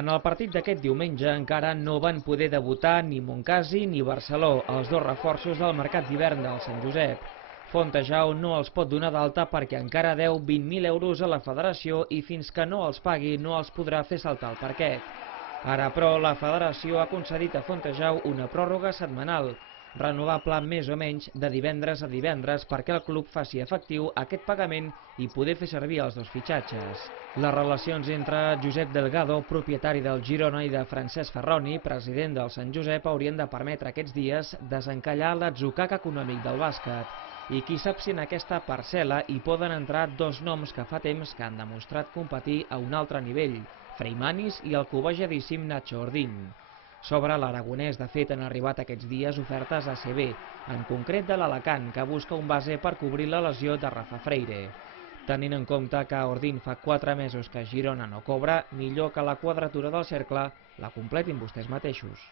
En el partit d'aquest diumenge encara no van poder debutar ni Moncasi ni Barceló, els dos reforços del mercat d'hivern del Sant Josep. Fontejau no els pot donar d'alta perquè encara deu 20.000 euros a la federació i fins que no els pagui no els podrà fer saltar el parquet. Ara, però, la federació ha concedit a Fontejau una pròrroga setmanal, renovable més o menys de divendres a divendres perquè el club faci efectiu aquest pagament i poder fer servir els dos fitxatges. Les relacions entre Josep Delgado, propietari del Girona, i de Francesc Ferroni, president del Sant Josep, haurien de permetre aquests dies desencallar l'atzucac econòmic del bàsquet. I qui sap si en aquesta parcel·la hi poden entrar dos noms que fa temps que han demostrat competir a un altre nivell, Freimanis i el cobejadíssim Nacho Ordín. Sobre l'aragonès, de fet, han arribat aquests dies ofertes a ACB, en concret de l'Alacant, que busca un base per cobrir la lesió de Rafa Freire. Tenint en compte que Ordín fa 4 mesos que Girona no cobra, millor que la quadratura del cercle la completin vostès mateixos.